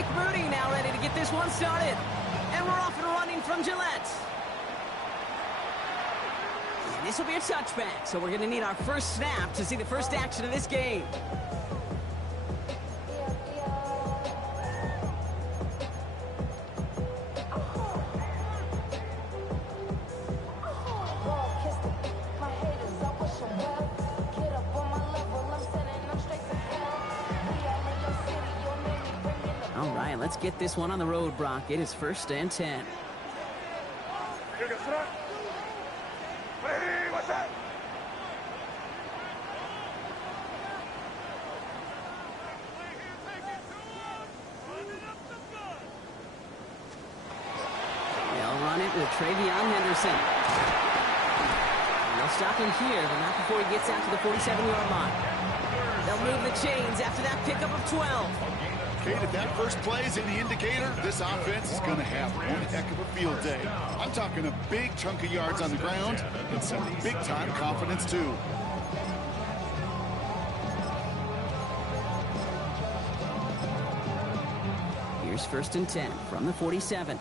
Nick Moody now ready to get this one started. And we're off and running from Gillette. And this will be a touchback, so we're going to need our first snap to see the first action of this game. All right, let's get this one on the road, Brock. It is 1st and 10. Henderson. And they'll stop him here, but not before he gets out to the 47-yard line. They'll move the chains after that pickup of 12. Kate, if that first play is any indicator, this offense is going to have one heck of a field day. I'm talking a big chunk of yards on the ground and some big-time confidence, too. Here's 1st and 10 from the 47.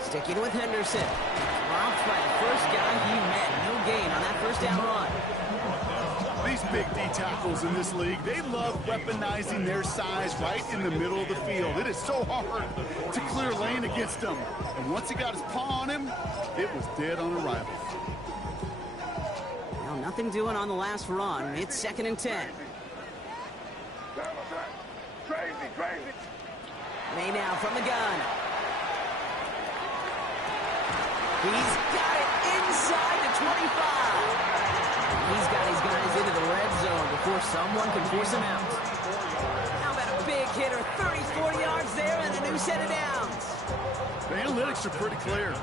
Sticking with Henderson. Dropped by the first guy he met. No gain on that first down run. These big D tackles in this league, they love weaponizing their size right in the middle of the field. It is so hard to clear lane against them. And once he got his paw on him, it was dead on arrival. Well, nothing doing on the last run. It's 2nd and 10. May now from the gun. He's got it inside the 25. He's got his guys into the red zone before someone can force him out. How about a big hitter, 30-40 yards there and a new set of downs. The analytics are pretty clear.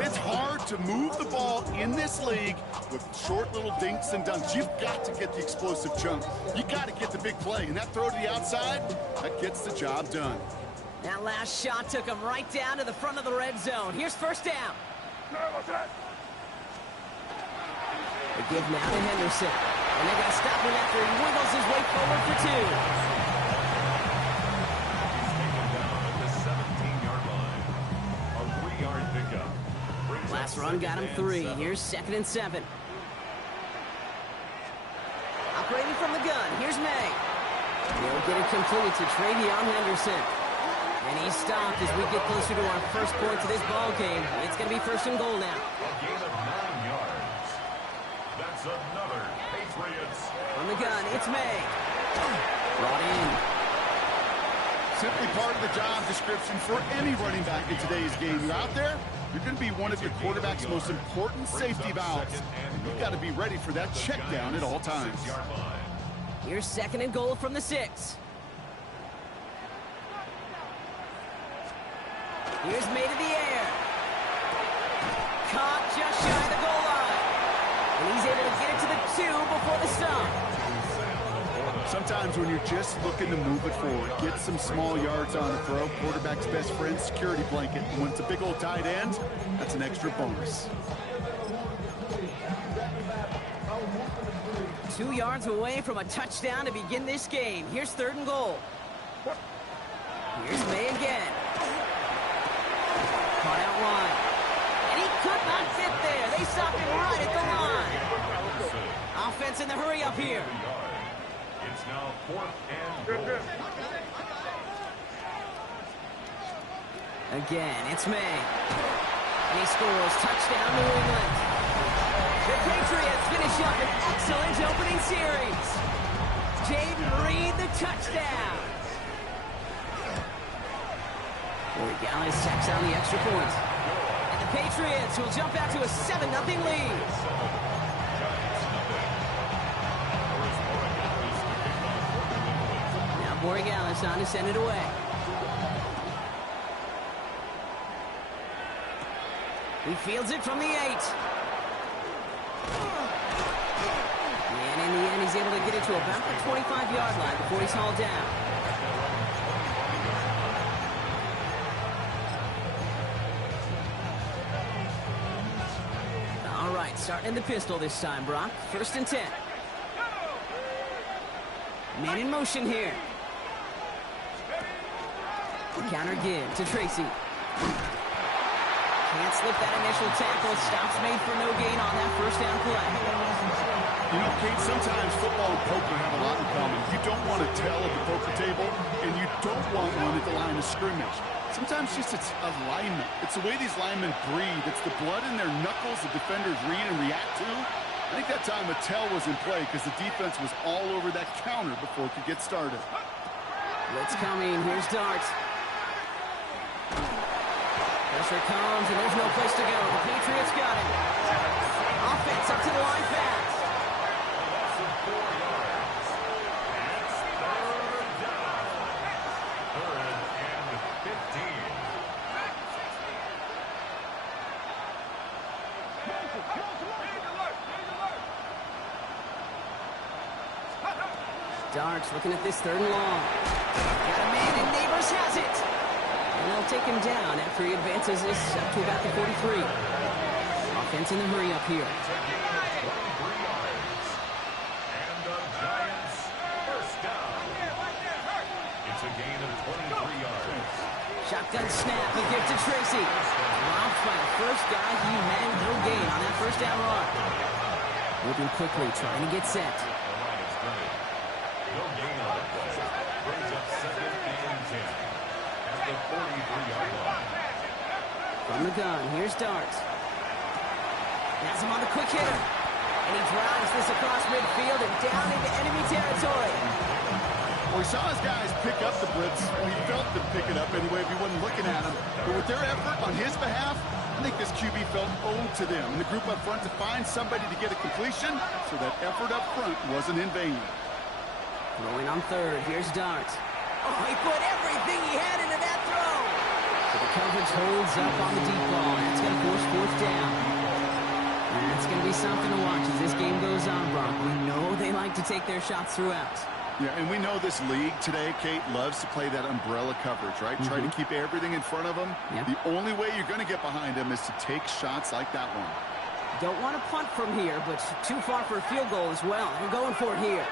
It's hard to move the ball in this league with short little dinks and dunks. You've got to get the explosive chunk. You got to get the big play. And that throw to the outside, that gets the job done. That last shot took him right down to the front of the red zone. Here's 1st down. The give now to Henderson. And they got to stop him after he wiggles his way forward for 2. He's taken down at the 17-yard line. A 3-yard pickup. Last run got him 3. Here's 2nd and 7. Operating from the gun. Here's May. He'll get it complete to Travion Henderson. And he's stopped as we get closer to our first points of this ball game. It's going to be 1st and goal now. A gain of 9 yards. That's another Patriots. From the gun, it's May. Brought in. Simply part of the job description for any running back in today's game. You're out there, you're going to be one of your quarterback's most important safety valves. You've got to be ready for that check down at all times. Here's 2nd and goal from the 6. Here's May to the air. Caught just shy of the goal line. And he's able to get it to the 2 before the stop. Sometimes when you're just looking to move it forward, get some small yards on the throw, quarterback's best friend, security blanket. And when it's a big old tight end, that's an extra bonus. 2 yards away from a touchdown to begin this game. Here's 3rd and goal. Here's May again. Caught out wide. And he could not get there. They stopped him right at the line. Offense in the hurry up here. It's now 4th and goal. Again, it's May. And he scores. Touchdown, New England. The Patriots finish up an excellent opening series. Jaden Reed, the touchdown. Corey Gallis tacks on the extra point. And the Patriots will jump out to a 7-0 lead. Now Corey Gallis on to send it away. He fields it from the 8. And in the end, he's able to get it to about the 25-yard line before he's hauled down. All right, starting in the pistol this time, Brock. 1st and 10. Man in motion here. Counter give to Tracy. Can't slip that initial tackle. Stops made for no gain on that first down play. You know, Kate, sometimes football and poker have a lot in common. You don't want to tell at the poker table, and you don't want one at the line of scrimmage. Sometimes just it's alignment. It's the way these linemen breathe. It's the blood in their knuckles the defenders read and react to. I think that time a tell was in play because the defense was all over that counter before it could get started. Blitz coming. Here's Dart. Pressure comes, and there's no place to go. The Patriots got it. Offense up to the line fast. Darts looking at this 3rd and long. Got a man, and Neighbors has it. And they'll take him down after he advances this up to about the 43. Offense in the hurry up here. And the Giants first down. It's a gain of 23 yards. Shotgun snap, a gift to Tracy. Dropped by the first guy he had, no gain on that first down run. Moving quickly, trying to get set. No gain on the play. Brings up 2nd and 10 at the 43-yard line. From the gun, here's Dart. Has him on the quick hitter. And he drives this across midfield and down into enemy territory. Well, we saw his guys pick up the blitz. We felt them pick it up anyway if he wasn't looking at him. But with their effort on his behalf, I think this QB felt owed to them. And the group up front to find somebody to get a completion, so that effort up front wasn't in vain. Throwing on 3rd, here's Dart. Oh, he put everything he had into that throw. So the coverage holds up on the deep ball. That's going to force 4th down. And that's going to be something to watch as this game goes on, Brock. We know they like to take their shots throughout. Yeah, and we know this league today, Kate, loves to play that umbrella coverage, right? Try to keep everything in front of them. Yep. The only way you're going to get behind them is to take shots like that one. Don't want to punt from here, but too far for a field goal as well. They're going for it here.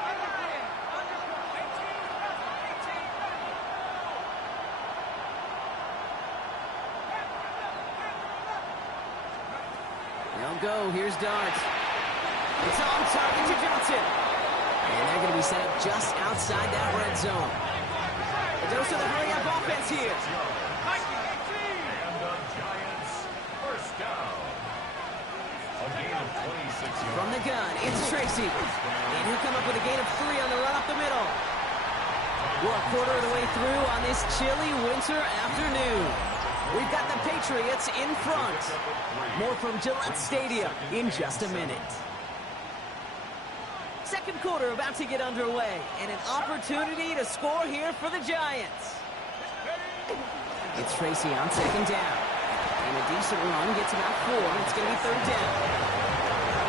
They'll go. Here's Dart. It's on target to Johnson. And they're going to be set up just outside that red zone. A dose of the hurry-up offense here. And the Giants first down. A gain of 26 yards. From the gun, it's Tracy. And he'll come up with a gain of 3 on the run up the middle. We're a quarter of the way through on this chilly winter afternoon. We've got the Patriots in front. More from Gillette Stadium in just a minute. Second quarter about to get underway, and an opportunity to score here for the Giants. It's Tracy on 2nd down. And a decent run gets about 4. It's going to be 3rd down.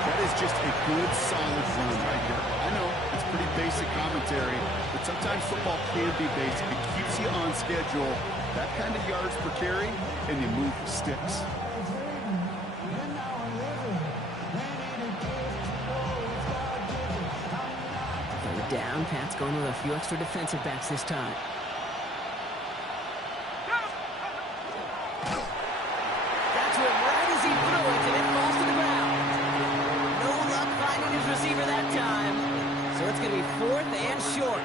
That is just a good, solid run right here. I know it's pretty basic commentary, but sometimes football can be basic. It keeps you on schedule. That kind of yards per carry, and you move the sticks. Down, Pat's going with a few extra defensive backs this time. That's it right as he threw it, and it falls to the ground. No luck finding his receiver that time. So it's going to be 4th and short.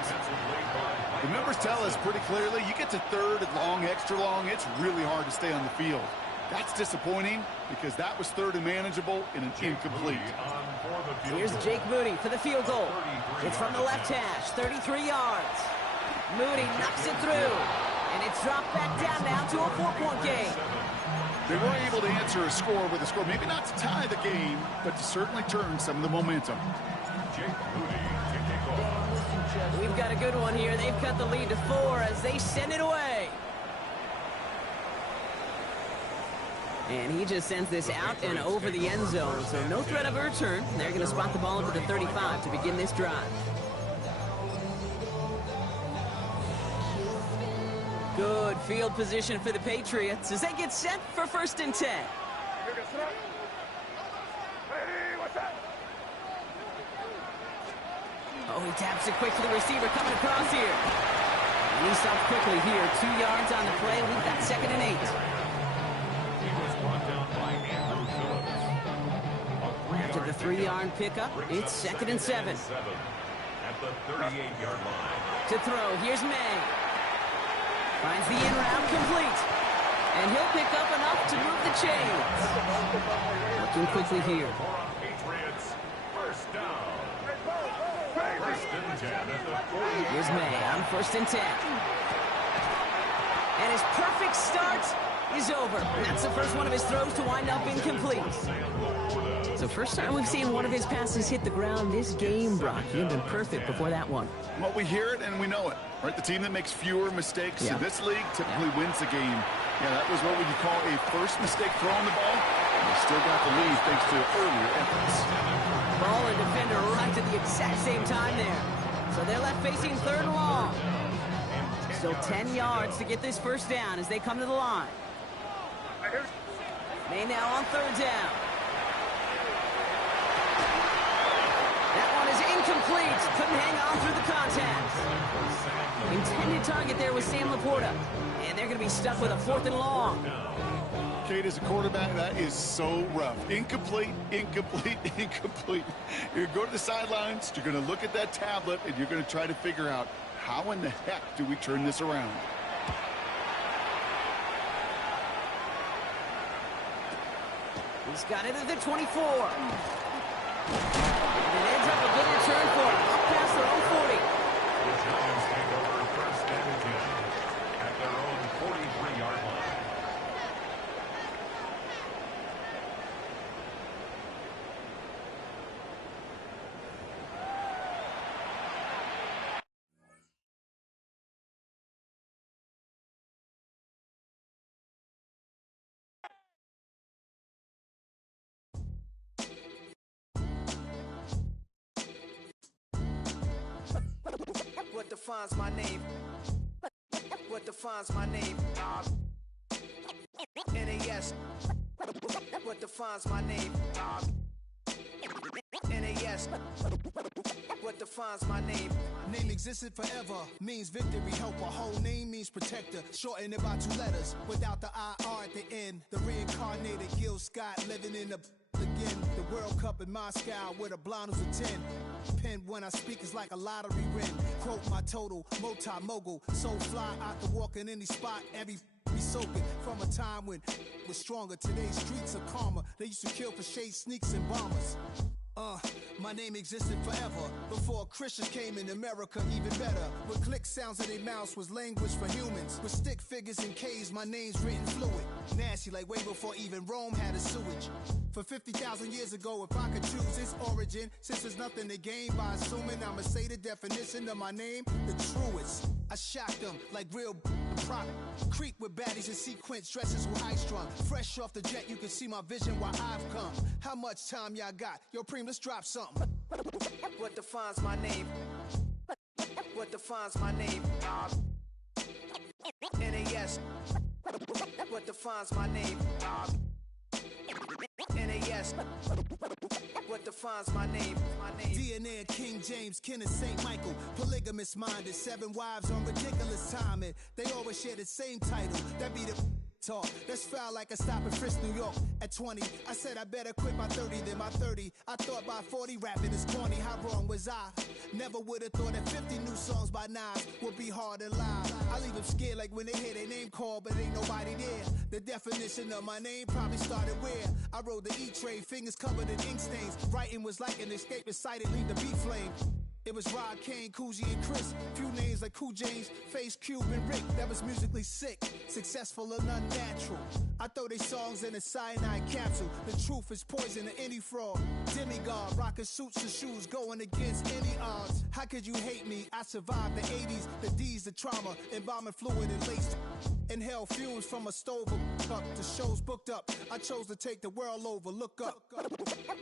The numbers tell us pretty clearly, you get to 3rd and long, extra long, it's really hard to stay on the field. That's disappointing because that was 3rd and manageable and an incomplete. Here's Jake Moody for the field goal. It's from the left hash, 33 yards. Moody knocks it through, and it's dropped back down now to a 4-point game. They were able to answer a score with a score, maybe not to tie the game, but to certainly turn some of the momentum. We've got a good one here. They've cut the lead to 4 as they send it away. And he just sends this out and over the end zone, so no threat of a return. They're going to spot the ball up at the 35 to begin this drive. Good field position for the Patriots as they get set for 1st and 10. Oh, he taps it quick to the receiver coming across here. And he stops quickly here. 2 yards on the play. We've got 2nd and 8. He was brought down by Andrew Phillips. After the 3-yard pickup, it's 2nd and 7. At the 38-yard line. To throw, here's May. Finds the in route complete. And he'll pick up enough to move the chains. Looking quickly here. Patriots, first down. First and 10 at the 40. Here's May on 1st and 10. And his perfect start is over. That's the first one of his throws to wind up incomplete. So first time we've seen one of his passes hit the ground this game, Brock. He'd been perfect before that one. Well, we hear it and we know it, right? The team that makes fewer mistakes in this league typically wins the game. Yeah, that was what we could call a first mistake throwing the ball. They still got the lead thanks to earlier efforts. Ball and defender right at the exact same time there. So they're left facing 3rd and long. Still 10 yards to get this first down as they come to the line. May now on 3rd down. That one is incomplete. Couldn't hang on through the contact. Intended target there was Sam Laporta. And they're going to be stuck with a 4th and long. Kate, as a quarterback, that is so rough. Incomplete, incomplete, incomplete. You're going to go to the sidelines, you're going to look at that tablet, and you're going to try to figure out how in the heck do we turn this around. He's got it at the 24. And it ends up a good return for him. Up past their own 40. The Giants take over 1st and 10 at their own 43-yard line. What defines my name? What defines my name? NAS. What defines my name? NAS. What defines my name? Name existed forever, means victory, helper. Whole name means protector, shortened it by 2 letters, without the IR at the end. The reincarnated Gil Scott living in the again. The World Cup in Moscow with a blind who's a 10. Pen when I speak is like a lottery win. Quote my total, multi-mogul. So fly out to walk in any spot, every be soaking from a time when was stronger. Today's streets are calmer. They used to kill for shade sneaks and bombers. My name existed forever. Before Christians came in America, even better. With click sounds in their mouths was language for humans. With stick figures and K's, my name's written fluid. Nasty like way before even Rome had a sewage. For 50,000 years ago, if I could choose its origin, since there's nothing to gain by assuming I'ma say the definition of my name, the truest. I shocked them like real prop. Creep with baddies in sequence, dresses with high strung. Fresh off the jet, you can see my vision where I've come. How much time y'all got? Yo, Preem, let's drop something. What defines my name? What defines my name? NAS. What defines my name? NAS. What defines my name? DNA of King James, kin of St. Michael. Polygamous minded, 7 wives on ridiculous timing. They always share the same title. That be the talk. That's foul like a stop in Frisk, New York. At 20, I said I better quit by 30 than by 30. I thought by 40 rapping is corny. How wrong was I? Never would have thought that 50 new songs by Nas would be hard to live. I leave them scared like when they hear their name called, but ain't nobody there. The definition of my name probably started where I rode the E-train, fingers covered in ink stains. Writing was like an escape excited, leave the beat flame. It was Rod, Kane, Coogee, and Chris. Few names like Cool James, Face, Cube, and Rick. That was musically sick, successful and unnatural. I throw they songs in a cyanide capsule. The truth is poison to any fraud. Demigod, rocking suits and shoes, going against any odds. How could you hate me? I survived the 80s, the D's, the trauma, embalming fluid and laced. Inhale fumes from a stove up. The show's booked up. I chose to take the world over. Look up.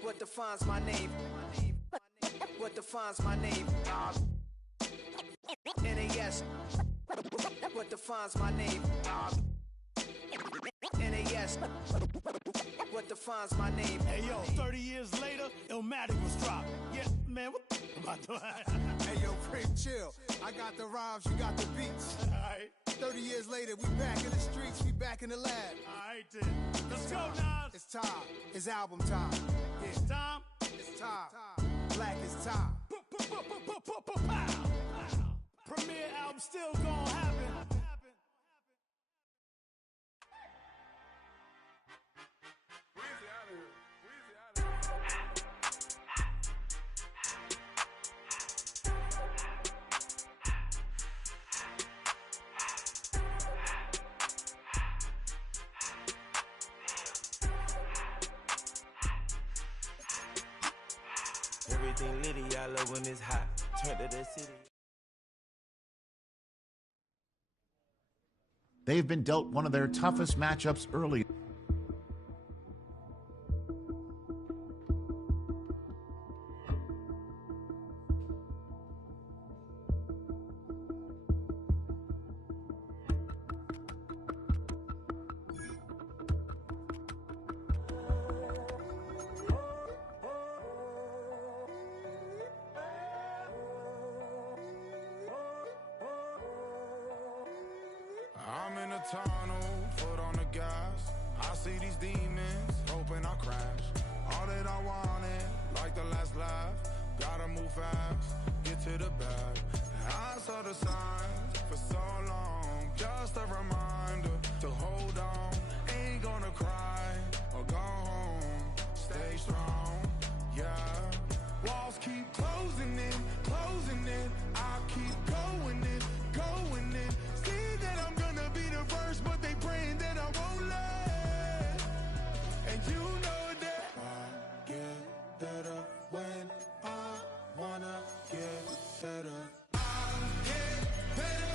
What defines my name? What defines my name? NAS. What defines my name? NAS. What defines my name? Hey yo, 30 years later, Illmatic was dropped. Yeah, man. What the about that? Hey, yo, Frank, chill. I got the rhymes, you got the beats. All right. 30 years later, we back in the streets, we back in the lab. All right, then. Let's go, Nas. It's time. It's album time. Yeah. It's time. It's time. Black is time. Premiere album still gonna happen. Everything litty, I love when it's hot. Turn to the city. They've been dealt one of their toughest matchups early. I'm in a tunnel, foot on the gas. I see these demons, hoping I crash. All that I wanted, like the last laugh. Gotta move fast, get to the bag. I saw the signs for so long, just a reminder to hold on. Ain't gonna cry or go home, stay strong, yeah. Walls keep closing in, I keep going in, going in. See that I'm gonna be the first, but they praying that I won't let. And you know that I get better when I wanna get better. I get better.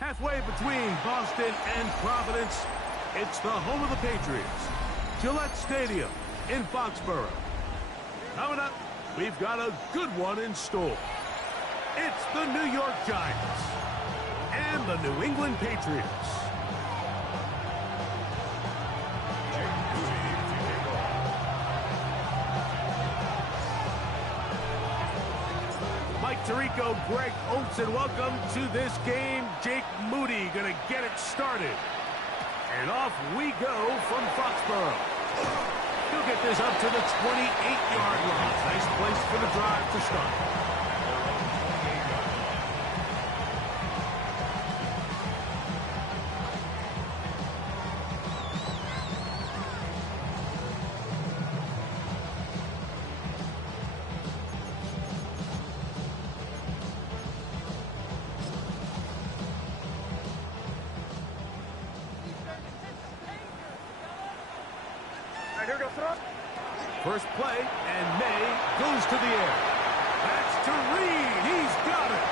Halfway between Boston and Providence, it's the home of the Patriots, Gillette Stadium in Foxborough. Coming up, we've got a good one in store. It's the New York Giants and the New England Patriots. Mike Tirico, Greg Oates, and welcome to this game. Jake Moody gonna get it started. And off we go from Foxborough. He'll get this up to the 28-yard line. Nice place for the drive to start. First play, and May goes to the air. That's to Reed. He's got it.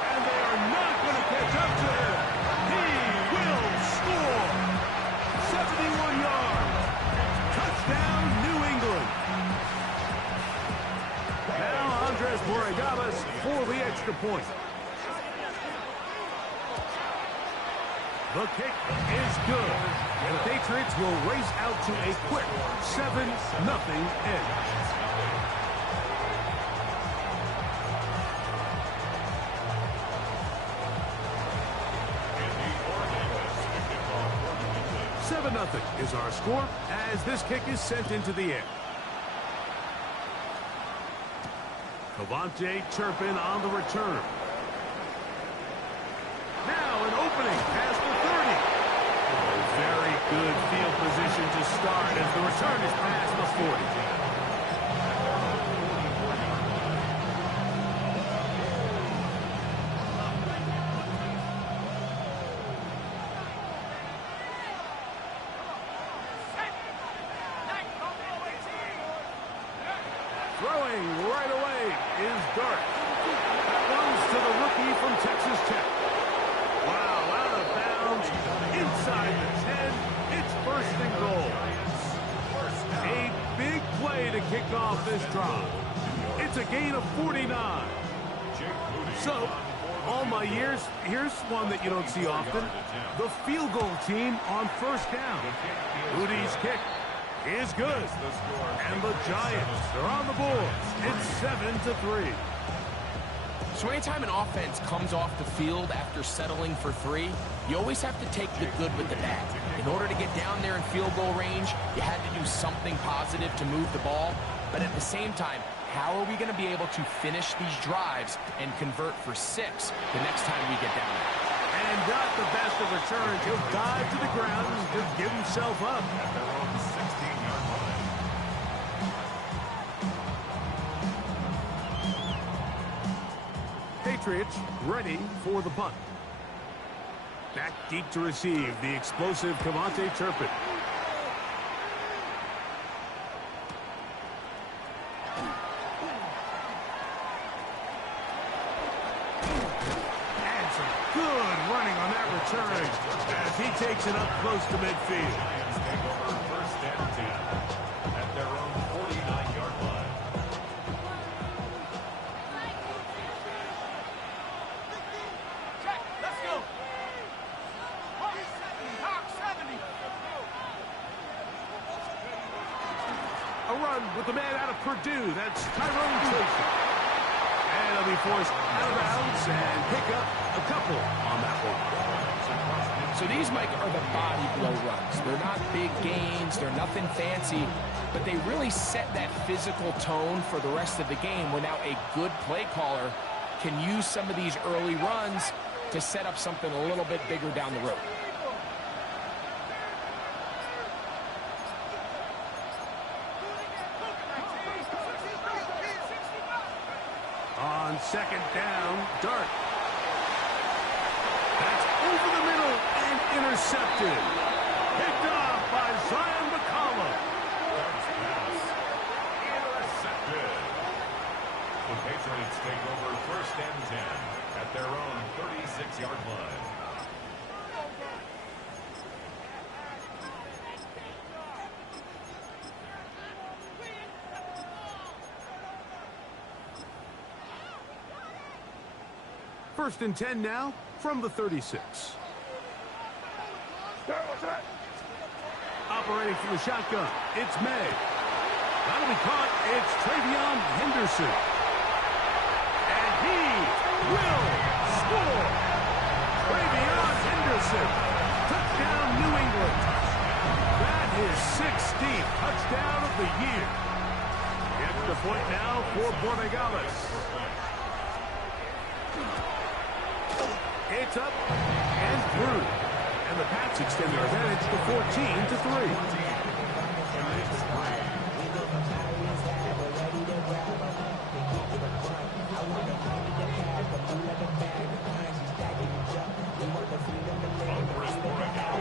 And they are not going to catch up to him. He will score. 71 yards. Touchdown, New England. Now Andres Borregales for the extra point. The kick is good, and the Patriots will race out to a quick 7-0 edge. $7-0 is our score as this kick is sent into the air. Cavante Turpin on the return. Now an opening past the 30. Very good field position to start as the return is past the 40. Throwing right away is Dart. That one's to the rookie from Texas Tech. Wow, out of bounds, inside the 10, it's first and goal. A big kick off this drive. It's a gain of 49. So, all my years, here's one that you don't see often. The field goal team on first down. Moody's kick is good. And the Giants are on the board. It's 7-3. So anytime an offense comes off the field after settling for 3, you always have to take the good with the bad. In order to get down there in field goal range, you had to do something positive to move the ball. But at the same time, how are we going to be able to finish these drives and convert for 6 the next time we get down there? And got the best of returns. He'll dive to the ground and just give himself up. At their own 16-yard line. Patriots ready for the punt. Back deep to receive the explosive Cavante Turpin. And some good running on that return as he takes it up close to midfield. Giants take over first and 10 at their own 49-yard line. A run with the man out of Purdue. That's Tyrone Tracy. And he'll be forced out of bounds and pick up a couple on that one. So these, Mike, are the body blow runs. They're not big gains. They're nothing fancy. But they really set that physical tone for the rest of the game where now a good play caller can use some of these early runs to set up something a little bit bigger down the road. On second down, Dart. That's over the middle and intercepted. Picked off by Zion McCollum. Dart's pass intercepted. The Patriots take over first and 10 at their own 36-yard line. First and 10 now from the 36. Operating from the shotgun, it's May. That'll be caught. It's Travion Henderson. And he will score. Travion Henderson. Touchdown, New England. That is 16th touchdown of the year. The extra point now for Borregales. It's up and through. And the Pats extend their advantage to 14-3.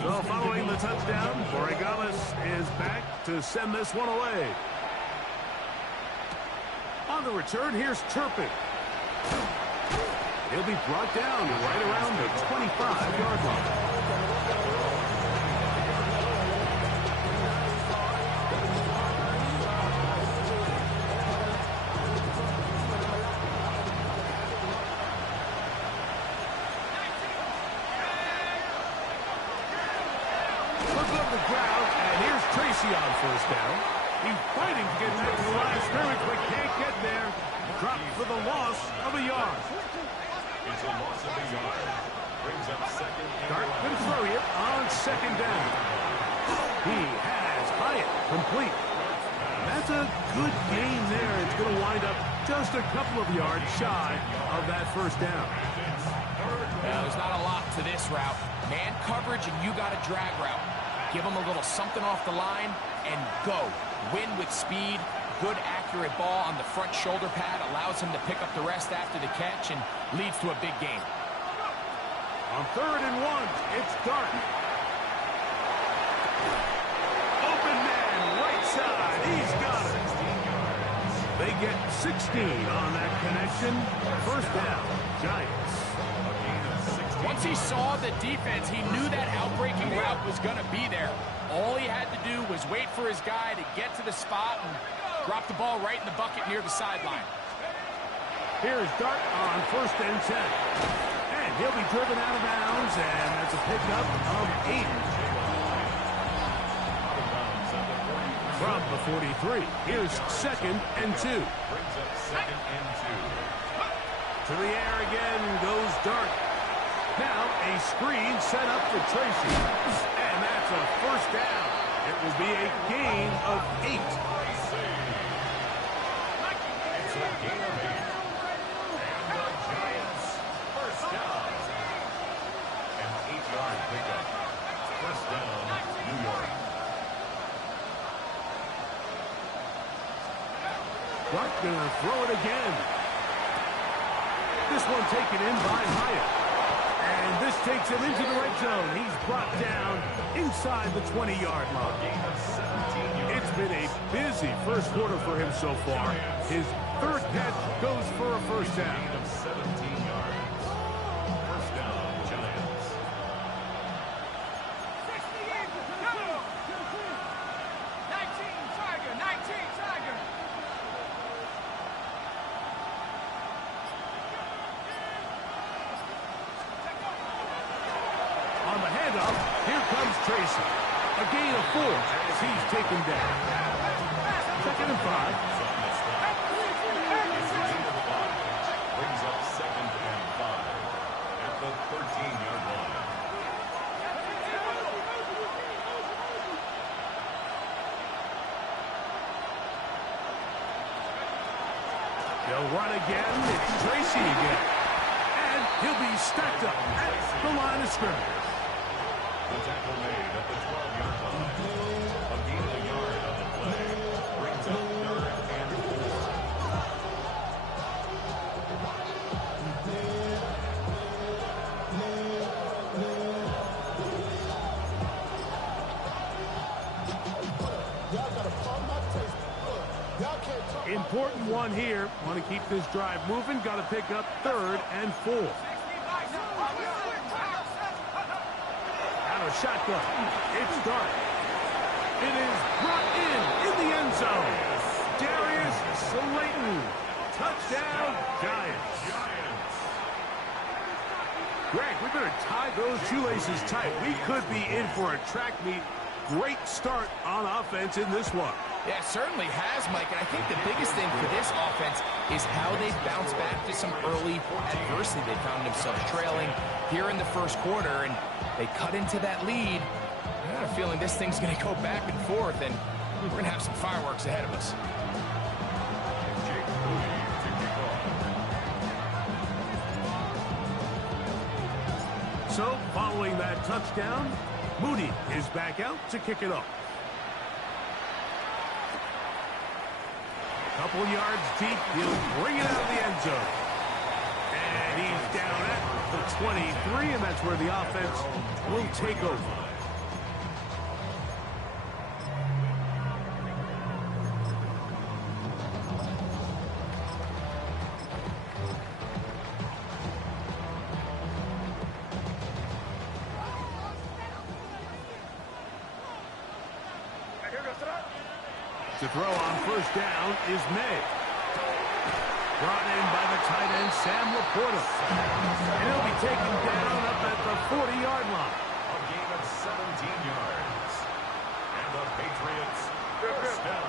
So following the touchdown, Borregales is back to send this one away. On the return, here's Turpin. He'll be brought down right around the 25-yard line. Looks over the ground, and here's Tracy on first down. He's fighting to get back to the line of scrimmage, but can't get there. Dropped for the loss of a yard. It's a loss of a yard. Brings up second and Dart can throw it on second down. He has Hyatt complete. That's a good game there. It's going to wind up just a couple of yards shy of that first down. There's not a lot to this route. Man coverage, and you got a drag route. Give him a little something off the line and go. Win with speed. Good, accurate ball on the front shoulder pad allows him to pick up the rest after the catch and leads to a big game. On 3rd and 1, it's Dart. Open man, right side. He's got it. They get 16 on that connection. First down, Giants. Once he saw the defense, he knew that outbreaking route was going to be there. All he had to do was wait for his guy to get to the spot and drop the ball right in the bucket near the sideline. Here's Dart on 1st and 10. And he'll be driven out of bounds, and that's a pickup of 8. From the 43, here's 2nd and 2. Brings up 2nd and 2. To the air again goes Dart. Now a screen set up for Tracy. And that's a 1st down. It will be a gain of 8. It's a gain of 8. And the Giants, 1st down. An 8-yard pickup. 1st down, New York. Dart gonna throw it again. This one taken in by Hyatt. And this takes him into the red zone. He's brought down inside the 20-yard line. It's been a busy first quarter for him so far. His 3rd catch goes for a 1st down. Gain of 17 yards. 1st down, Giants. On the handoff, here comes Tracy. A gain of 4 as he's taken down. 2nd and 5. It's a gain of 5. Brings up 2nd and 5 at the 13-yard line. They'll run again. It's Tracy again. And he'll be stacked up at the line of scrimmage. The tackle made at the 12-yard line. A gain of a yard on the play. Brings up 3rd and 4. Important one here. Want to keep this drive moving. Got to pick up 3rd and 4. Out of shotgun. It's Dart. It is brought in the end zone. Darius Slayton. Touchdown, Giants. Greg, we better tie those shoelaces tight. We could be in for a track meet. Great start on offense in this one. Yeah, it certainly has, Mike, and I think the biggest thing for this offense is how they've bounced back to some early adversity. They found themselves trailing here in the first quarter, and they cut into that lead. I have a feeling this thing's going to go back and forth, and we're going to have some fireworks ahead of us. So, following that touchdown, Mooney is back out to kick it off. Couple yards deep, he'll bring it out of the end zone. And he's down at the 23, and that's where the offense will take over. To throw on 1st down is May. Brought in by the tight end, Sam Laporta. And he'll be taken down up at the 40-yard line. A gain of 17 yards. And the Patriots, 1st down.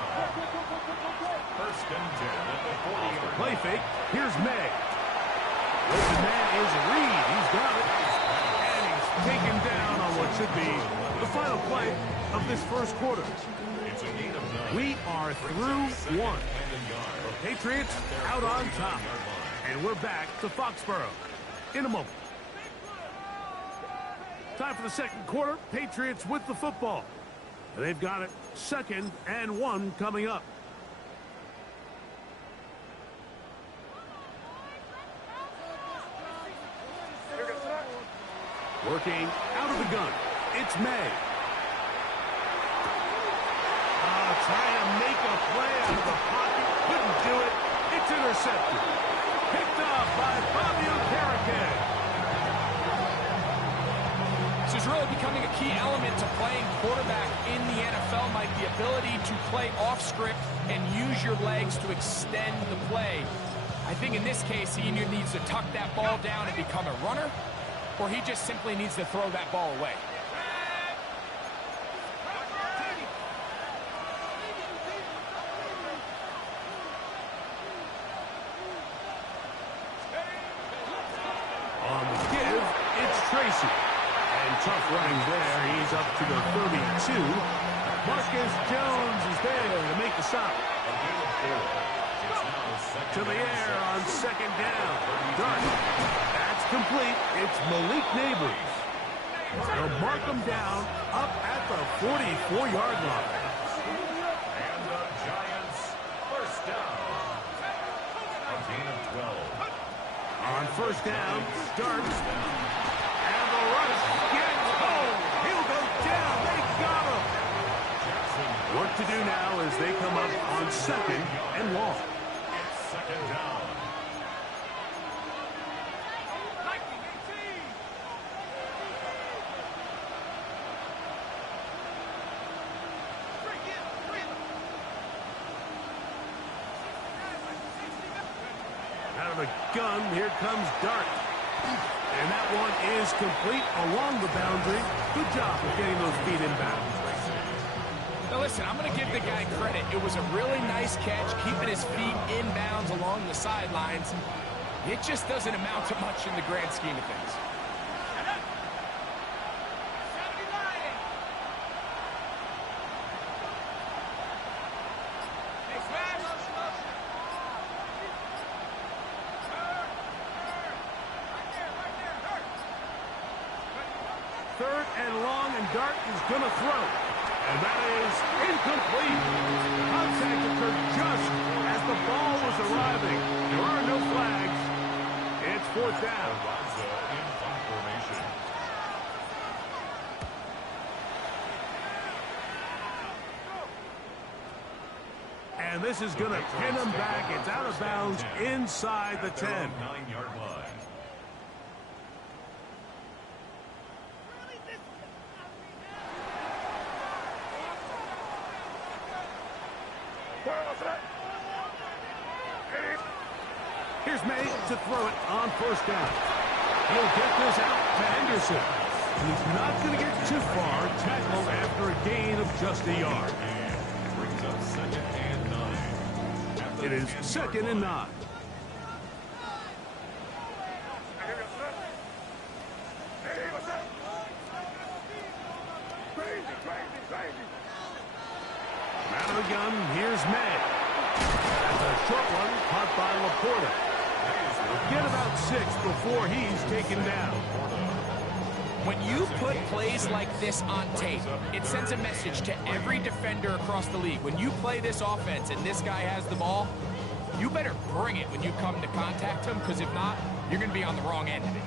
1st and 10 at the 40-yard line. Play fake. Here's May. Open man is Reed. He's got it. And he's taken down on what should be the final play of this first quarter. It's a gain of 9. We are through one. The Patriots out on top. And we're back to Foxborough in a moment. Time for the second quarter. Patriots with the football. They've got it 2nd and 1 coming up. Working out of the gun. It's May. Trying to make a play out of the pocket. Couldn't do it. It's intercepted. Picked off by Fabio Carriquet. This is really becoming a key element to playing quarterback in the NFL, Mike, the ability to play off script and use your legs to extend the play. I think in this case, he either needs to tuck that ball down and become a runner, or he just simply needs to throw that ball away. On the give, it's Tracy. And tough running there. He's up to the 32. Marcus Jones is there to make the stop. To the air on second down. Dart. That's complete. It's Malik Neighbors. They'll mark him down up at the 44-yard line. And the Giants, first down. A gain of 12. On first down, starts. And the rush gets home. He'll go down. They got him. What to do now as they come up on second and long. It's second down. Out of the gun, here comes Dart. And that one is complete along the boundary. Good job of getting those feet in bounds. Now listen, I'm going to give the guy credit. It was a really nice catch, keeping his feet in bounds along the sidelines. It just doesn't amount to much in the grand scheme of things. Third and long, and Dart is going to throw. And that is incomplete. Contact occurred just as the ball was arriving. There are no flags. It's fourth down. In punt formation. And this is going to pin him back. It's out of bounds inside the 10. 9-yard line. Here's May to throw it on first down. He'll get this out to Henderson. He's not going to get too far, tackled after a gain of just a yard. Brings up second and 9. It is second and 9. Out of the gun, here's May. That's a short one caught by Laporta. Get about 6 before he's taken down. When you put plays like this on tape, it sends a message to every defender across the league. When you play this offense and this guy has the ball, you better bring it when you come to contact him, because if not, you're going to be on the wrong end of it.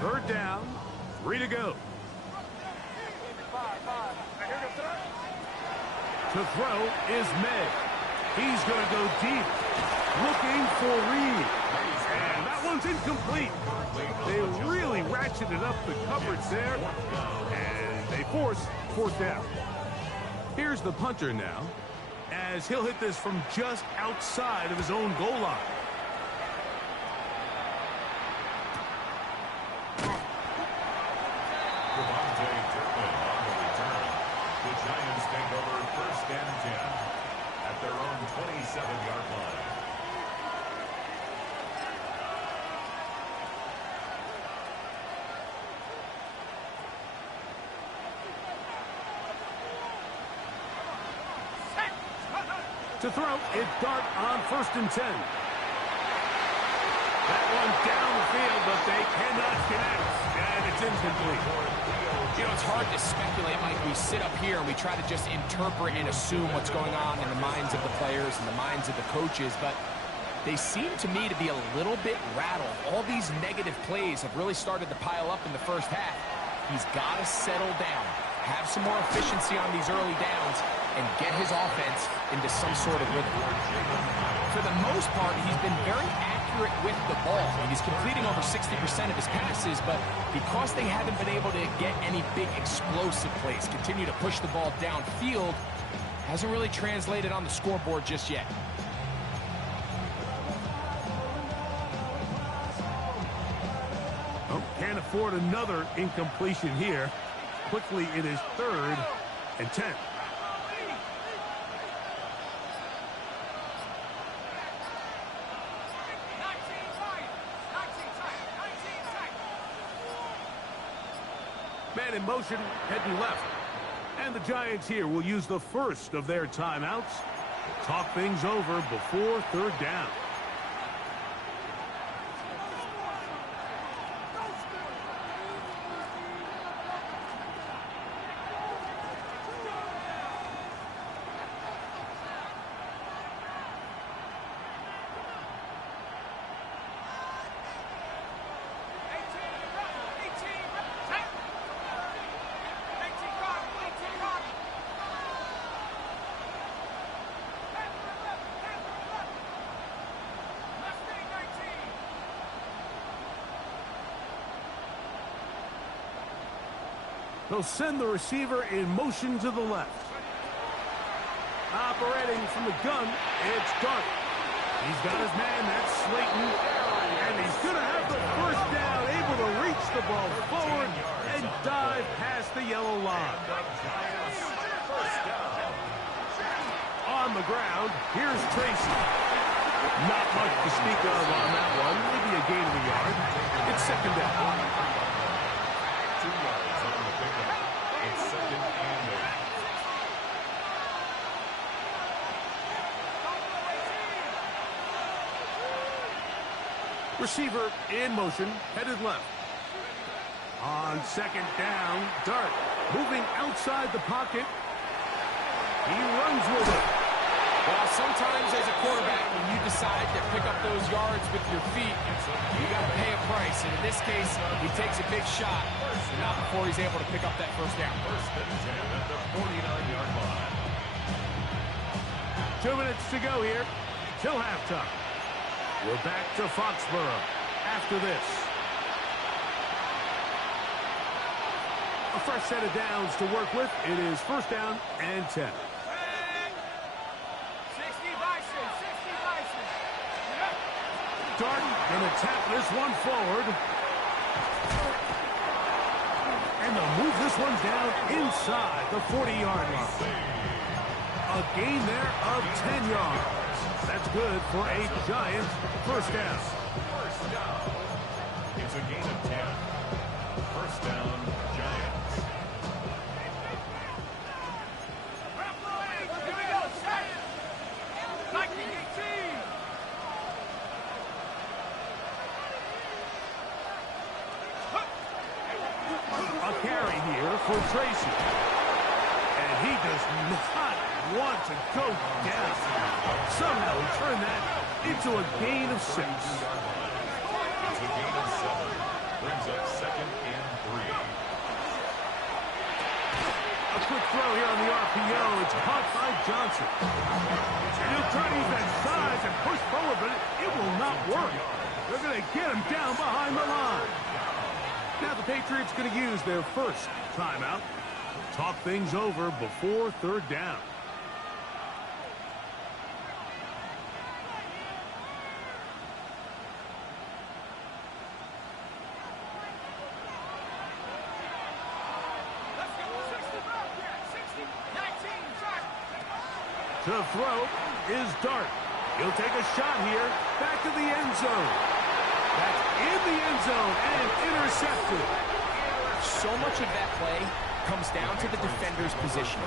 Third down, 3 to go. To throw is May. He's going to go deep, looking for Reed. And that one's incomplete. They really ratcheted up the coverage there, and they force fourth down. Here's the punter now, as he'll hit this from just outside of his own goal line. The Giants take over first and 10 at their own 27-yard line. To throw, it's Dart on first and 10. That one downfield, but they cannot connect, and it's incomplete. You know, it's hard to speculate, Mike. We sit up here and we try to just interpret and assume what's going on in the minds of the players and the minds of the coaches, but they seem to me to be a little bit rattled. All these negative plays have really started to pile up in the first half. He's got to settle down, have some more efficiency on these early downs, and get his offense into some sort of rhythm. For the most part, he's been very accurate accurate with the ball. I mean, he's completing over 60% of his passes, but because they haven't been able to get any big explosive plays, continue to push the ball downfield, hasn't really translated on the scoreboard just yet. Oh, can't afford another incompletion here. Quickly, it is 3rd and 10. Man in motion, heading left. And the Giants here will use the first of their timeouts. Talk things over before 3rd down. They'll send the receiver in motion to the left. Operating from the gun, it's Dart. He's got his man, that's Slayton. And he's going to have the first down, able to reach the ball forward and dive past the yellow line. On the ground, here's Tracy. Not much to speak of on that one. Maybe a gain of a yard. It's 2nd down. 2 yards on the pickup. It's 2nd and 8. Receiver in motion, headed left. On 2nd down, Dart moving outside the pocket. He runs with it. Well, sometimes as a quarterback, when you decide to pick up those yards with your feet, you got to pay a price. And in this case, he takes a big shot, but not before he's able to pick up that first down. 1st and 10 at the 49-yard line. 2 minutes to go here till halftime. We're back to Foxborough after this. A fresh set of downs to work with. It is 1st down and 10. Dart going to tap this one forward. And they'll move this one down inside the 40-yard line. A gain there of 10 yards. That's good for a Giants first down. First down. It's a gain of 10. First down, Giants. Here we go, Giants. 1918. A carry here for Tracy. And he does not want to go down. Somehow he turned that into a gain of 6. It's a gain of 7. Brings up 2nd and 3. A quick throw here on the RPO. It's caught by Johnson. He'll try to use that size and push forward, but it will not work. They're going to get him down behind the line. Now the Patriots going to use their first timeout. Talk things over before 3rd down. To throw is Dart. He'll take a shot here. Back to the end zone. That's in the end zone and intercepted. So much of that play comes down to the defender's position.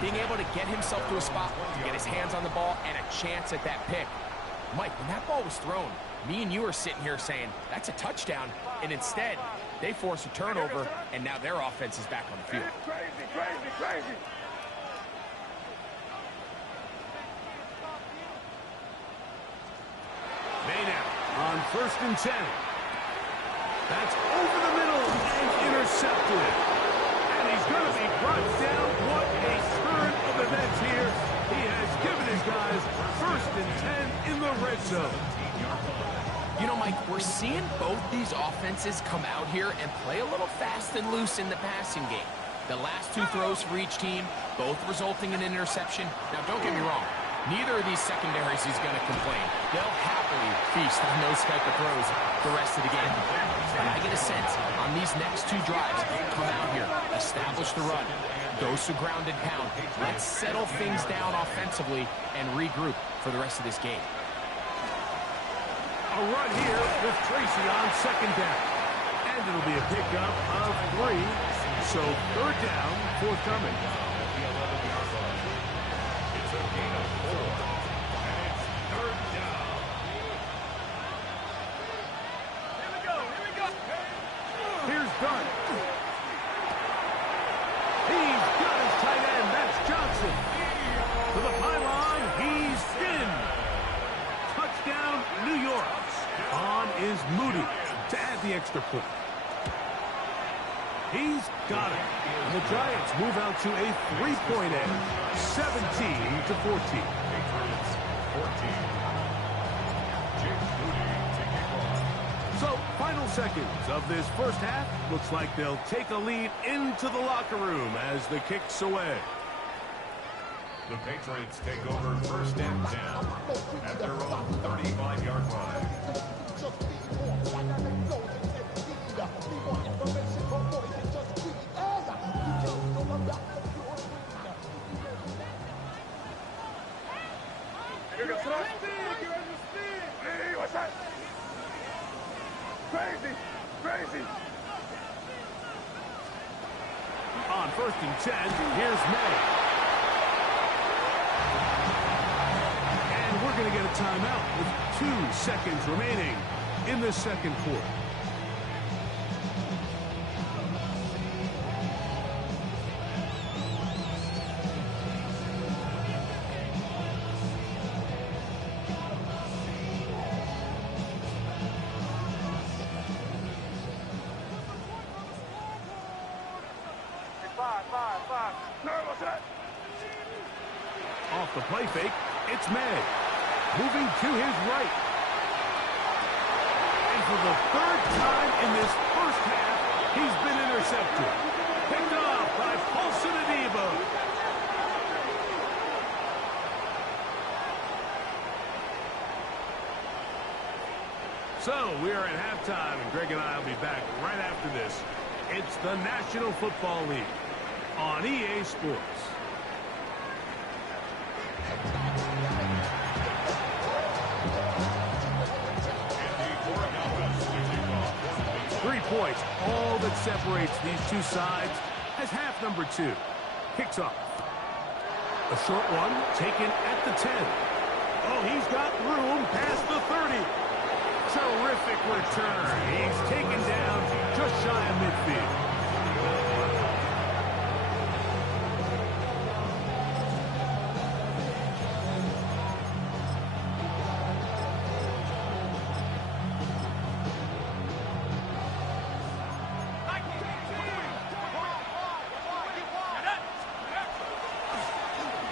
Being able to get himself to a spot, to get his hands on the ball, and a chance at that pick. Mike, when that ball was thrown, me and you are sitting here saying, that's a touchdown. And instead, they force a turnover, and now their offense is back on the field. Crazy. Maynard on 1st and 10. That's over the middle and intercepted. And he's going to be brought down. What a turn of events here. He has given his guys 1st and 10 in the red zone. You know, Mike, we're seeing both these offenses come out here and play a little fast and loose in the passing game. The last two throws for each team, both resulting in an interception. Now, don't get me wrong. Neither of these secondaries is going to complain. They'll happily feast on those type of throws the rest of the game. But I get a sense on these next two drives, come out here, establish the run, goes to ground and pound. Let's settle things down offensively and regroup for the rest of this game. A run here with Tracy on second down. And it'll be a pickup of 3. So third down, forthcoming. It's a gain of 4. And it's third down. Here we go. Here's Dart. He's got his tight end. That's Johnson. To the pylon, he's in. Touchdown, New York. On is Moody to add the extra point. He's got it. And the Giants move out to a 3-point edge, 17-14. Patriots 14. James Moody taking off. So, final seconds of this first half. Looks like they'll take a lead into the locker room as the kick's away. The Patriots take over first and 10 at their own 35-yard line. Hey, what's that? Crazy. On first and 10, here's May. And we're going to get a timeout with 2 seconds remaining in the second quarter. Five. No, what's that? Off the play fake, it's May. Moving to his right. And for the third time in this first half, he's been intercepted. Picked off by Paulson Adebo. So we are at halftime, and Greg and I will be back right after this. It's the National Football League on EA Sports. Points, all that separates these two sides as half number 2 kicks off. A short one taken at the 10. Oh, he's got room past the 30. Terrific return. He's taken down just shy of midfield.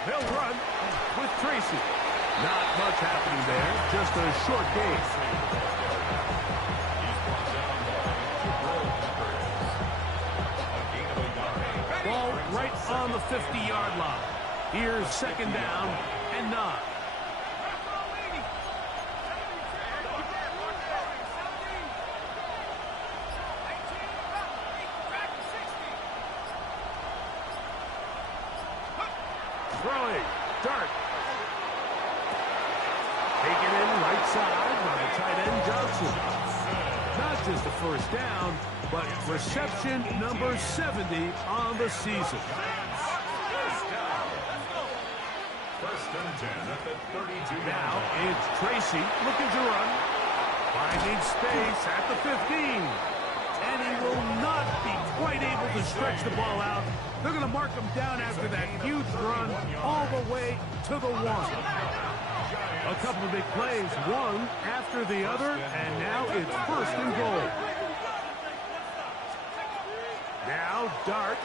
They'll run with Tracy. Not much happening there, just a short gain. Ball right on the 50-yard line. Here's second down and 9. Throwing, Dart. Taken in right side by tight end Johnson. Not just a first down, but reception number 70 on the season. First and 10 at the 32. Now it's Tracy looking to run. Finding space at the 15. And he will not be quite able to stretch the ball out. They're going to mark him down after that huge run all the way to the 1. A couple of big plays, one after the other, and now it's first and goal. Now Dart.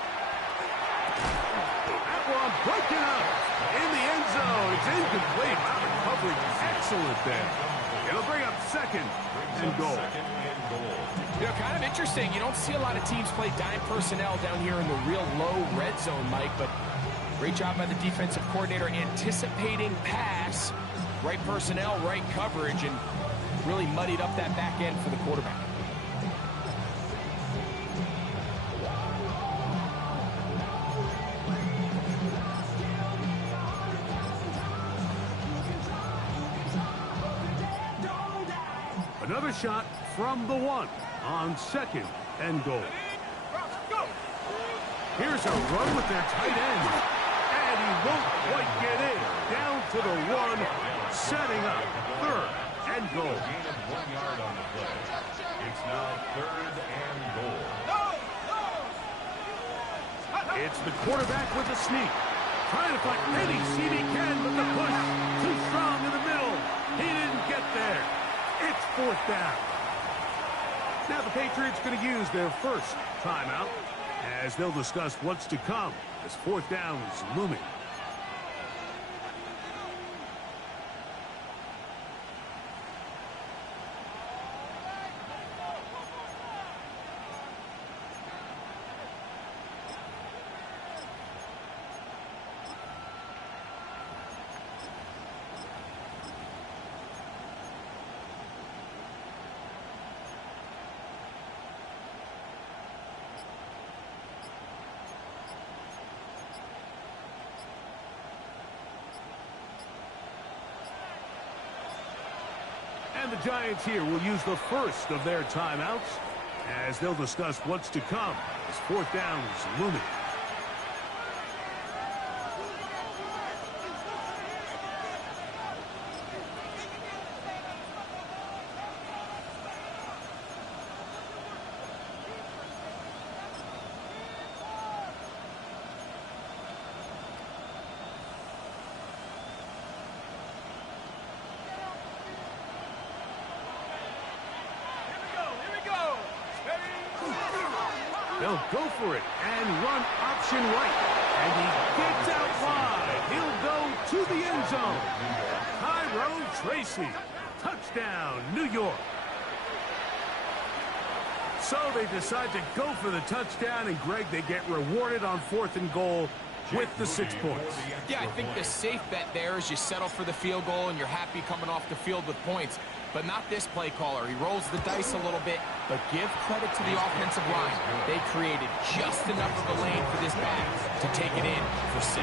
That one broken up in the end zone. It's incomplete. Wow, the coverage is excellent there. It'll bring up second and goal. You know, kind of interesting. You don't see a lot of teams play dime personnel down here in the real low red zone, Mike, but great job by the defensive coordinator anticipating pass, right personnel, right coverage, and really muddied up that back end for the quarterback. Another shot from the 1 on second and goal. Here's a run with their tight end. And he won't quite get in. Down to the 1, setting up third and goal. Gain of 1 yard on the play. It's now third and goal. It's the quarterback with the sneak. Trying to find any seam he can, but the push too strong in the middle. He didn't get there. It's fourth down. Now the Patriots going to use their first timeout as they'll discuss what's to come as fourth down is looming. And the Giants here will use the first of their timeouts as they'll discuss what's to come as fourth down is looming. They'll go for it and run option right. And he gets out wide. He'll go to the end zone. Tyrone Tracy. Touchdown, New York. So they decide to go for the touchdown, and Greg, they get rewarded on fourth and goal with the 6 points. Yeah, I think the safe bet there is you settle for the field goal and you're happy coming off the field with points. But not this play caller. He rolls the dice a little bit, but give credit to the offensive line. They created just enough of a lane for this back to take it in for 6.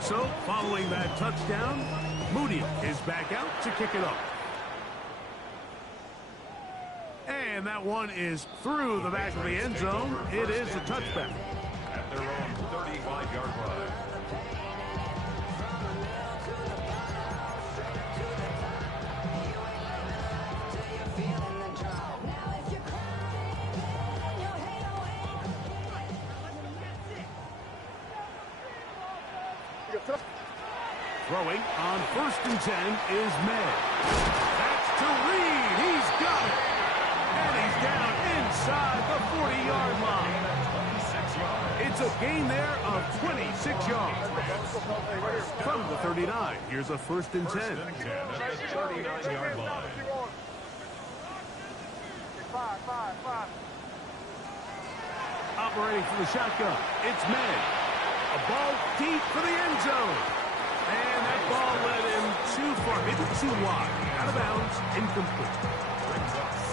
So, following that touchdown, Moody is back out to kick it off. And that one is through the back of the end zone. It is a touchback. At their own 35-yard line. Throwing on 1st and 10 is May. That's to Reed. He's got it. And he's down inside the 40-yard line. It's a gain there of 26 yards. From the 39, here's a 1st and 10. 39-yard line. Operating from the shotgun, it's May. A ball deep for the end zone. And that ball led him too far, maybe too wide. Out of bounds, incomplete.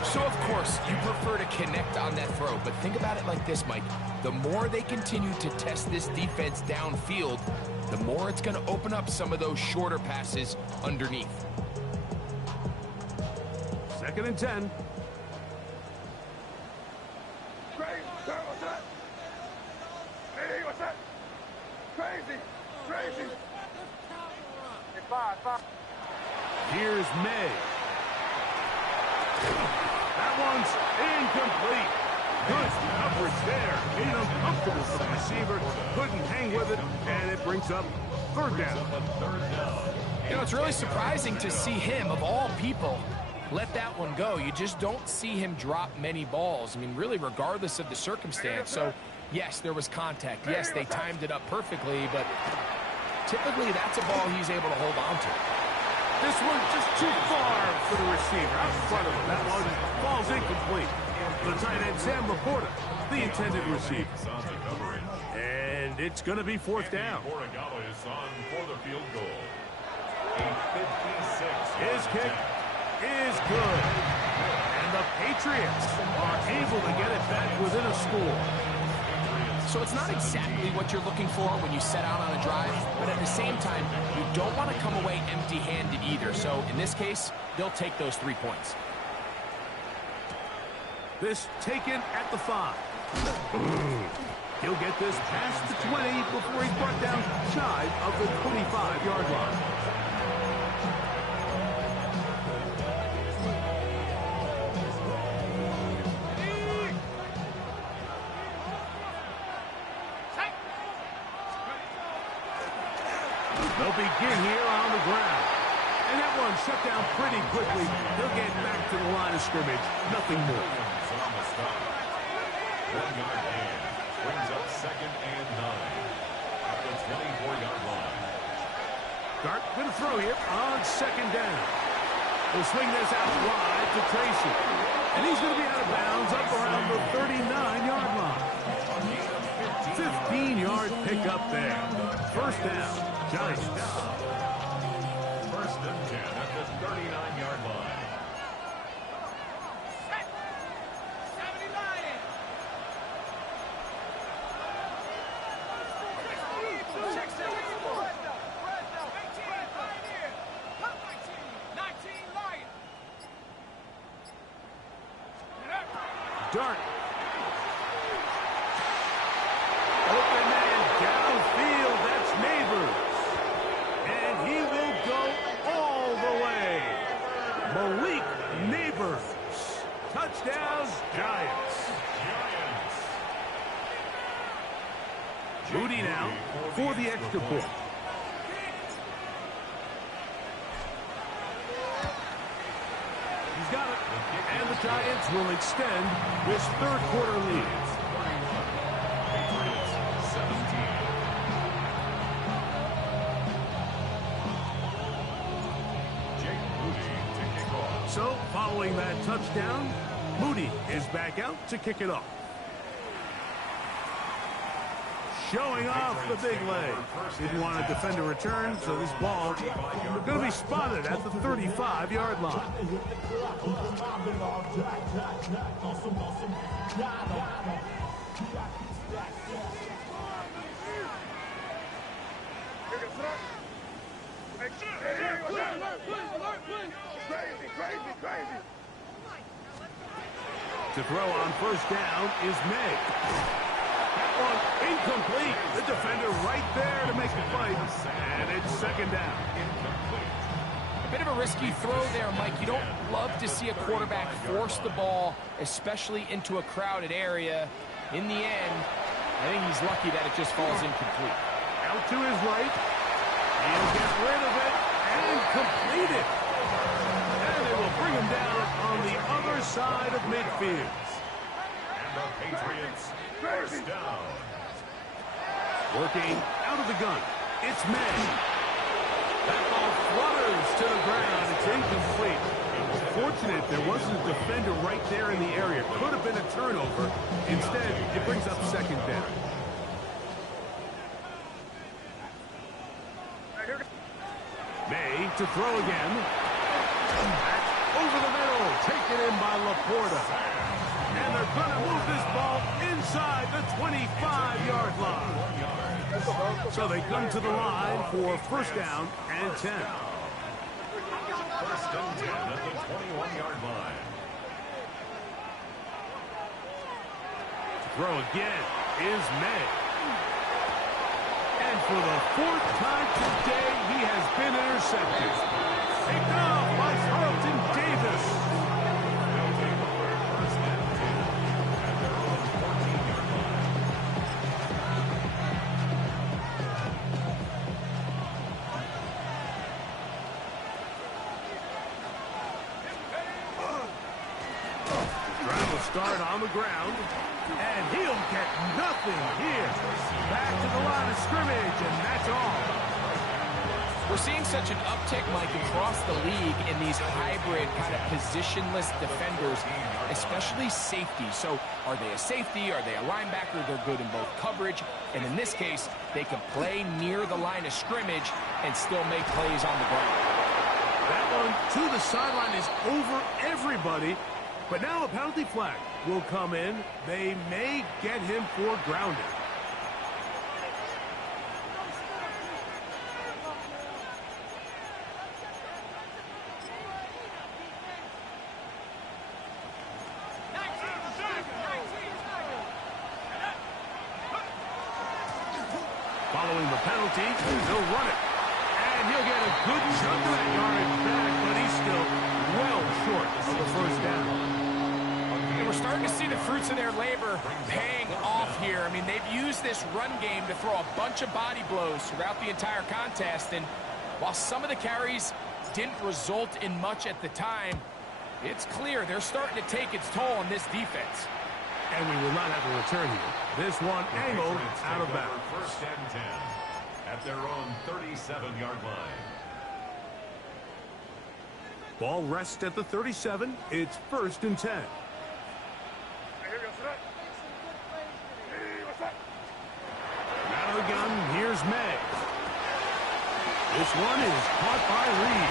So, of course, you prefer to connect on that throw, but think about it like this, Mike. The more they continue to test this defense downfield, the more it's going to open up some of those shorter passes underneath. 2nd and 10. Here's May. That one's incomplete. Good coverage there. Made uncomfortable for the receiver. Couldn't hang with it, and it brings up 3rd down. You know, it's really surprising to see him, of all people, let that one go. You just don't see him drop many balls. I mean, really, regardless of the circumstance. So, yes, there was contact. Yes, they timed it up perfectly, but typically that's a ball he's able to hold on to. This one just too far for the receiver. Out in front of him. That one falls incomplete. The tight end, Sam Laporta, the intended receiver. And it's going to be fourth down. Is on for the field goal. His kick is good. And the Patriots are able to get it back within a score. So it's not exactly what you're looking for when you set out on a drive, but at the same time, you don't want to come away empty-handed either. So in this case, they'll take those 3 points. This taken at the 5. He'll get this past the 20 before he's brought down shy of the 25-yard line. They'll begin here on the ground. And that one shut down pretty quickly. He'll get back to the line of scrimmage. Nothing more. 1 yard gain. Brings up 2nd and 9. At the 24-yard line. Dart going to throw here on 2nd down. He'll swing this out wide to Tracy. And he's going to be out of bounds up around the 39-yard line. 15-yard pickup there. First down, Giants. First and 10 at the 39-yard line. Dart. Open man downfield. That's Neighbors. And he will go all the way. Malik Neighbors. Touchdown, Giants. Moody now for the extra point. He's got it. And the Giants will extend this third quarter lead. Patriots 17. Jake Moody to kick off. So, following that touchdown, Moody is back out to kick it off. Showing off the big leg. Didn't want to defend a return, so this ball is going to be spotted at the 35-yard line. Crazy. To throw on first down is May. That one incomplete. The defender right there to make the fight. And it's 2nd down. A bit of a risky throw there, Mike. You don't love to see a quarterback force the ball, especially into a crowded area. In the end, I think he's lucky that it just falls incomplete. Out to his right. He'll get rid of it and complete it. And they will bring him down on the other side of midfield. And the Patriots first down. Working out of the gun. It's May. That ball flutters to the ground. It's incomplete. Fortunate there wasn't a defender right there in the area. Could have been a turnover. Instead, it brings up 2nd down. May to throw again. Back over the middle. Taken in by Laporta. And they're going to move this ball inside the 25-yard line. So they come to the line for first down and 10. First and 10 at the 21-yard line. Throw again is May. And for the 4th time today, he has been intercepted. Picked off by Carlton Davis. They'll take over first and 10 at their own 14-yard line. Drive will start on the ground. And he'll get nothing here. Back to the line of scrimmage, and that's all. We're seeing such an uptick, Mike, across the league in these hybrid kind of positionless defenders, especially safety. So are they a safety? Are they a linebacker? They're good in both coverage. And in this case, they can play near the line of scrimmage and still make plays on the ground. That one to the sideline is over everybody. But now a penalty flag will come in. They may get him for grounding. Following the penalty, he'll run it. And he'll get a good chunk of that yardage back, but he's still well short of the first down. And we're starting to see the fruits of their labor paying off here. I mean, they've used this run game to throw a bunch of body blows throughout the entire contest. And while some of the carries didn't result in much at the time, it's clear they're starting to take its toll on this defense. And we will not have a return here. This one angled out of bounds. First and 10 at their own 37-yard line. Ball rests at the 37. It's 1st and 10. Out of the gun, here's May. This one is caught by Reed.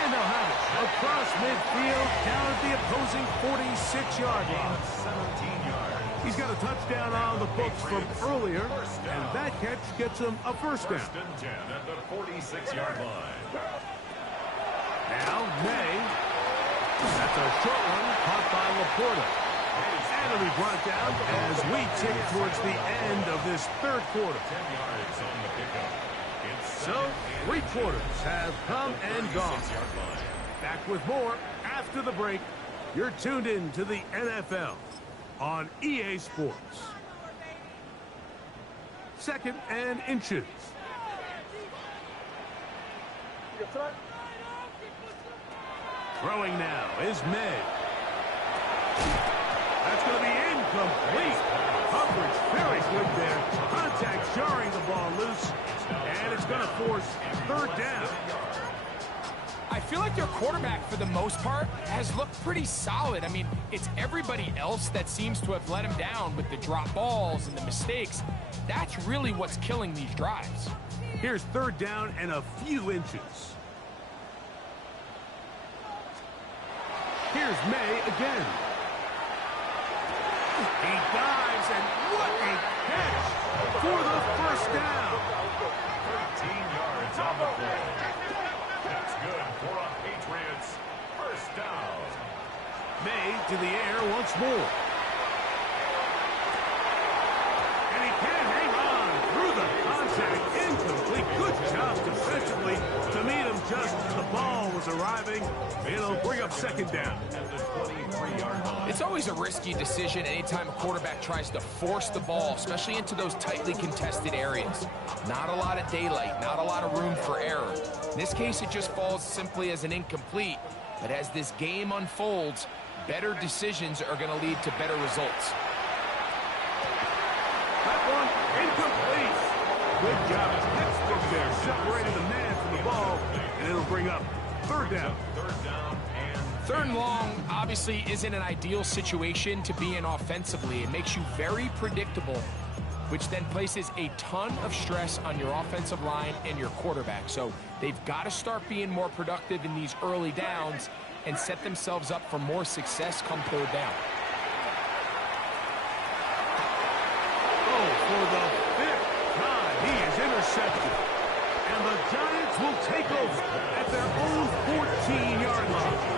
And they'll have it across midfield down at the opposing 46-yard line. 17 yards. He's got a touchdown on the books from earlier, and that catch gets him a first down. First and 10 at the 46-yard line. Now, May. That's a short one caught by Laporta. And it'll be brought down as we tick towards the end of this third quarter. 10 yards on the pickup. So, 3 quarters have come and gone. Back with more after the break. You're tuned in to the NFL on EA Sports. 2nd and inches. Throwing now is May. That's going to be incomplete. Coverage very good there. Contact jarring the ball loose. And it's going to force 3rd down. I feel like their quarterback, for the most part, has looked pretty solid. I mean, it's everybody else that seems to have let him down with the drop balls and the mistakes. That's really what's killing these drives. Here's 3rd down and a few inches. Here's May again. He dives, and what a catch for the first down. 13 yards on the play. That's good for a Patriots first down. May to the air once more. And he can't hang on through the contact. Incomplete. Good job defensively to meet him just as the ball was arriving. It'll bring up 2nd down. At the 23-yard line. It's always a risky decision anytime a quarterback tries to force the ball, especially into those tightly contested areas. Not a lot of daylight, not a lot of room for error. In this case, it just falls simply as an incomplete. But as this game unfolds, better decisions are going to lead to better results. That one incomplete. Good job. Textbook there. Separated the man from the ball, and it'll bring up 3rd down. 3rd down and 3rd and long obviously isn't an ideal situation to be in offensively. It makes you very predictable, which then places a ton of stress on your offensive line and your quarterback. So they've got to start being more productive in these early downs and set themselves up for more success come 3rd down. Oh, for the 5th time, he is intercepted. And the Giants will take over at their own 14-yard line.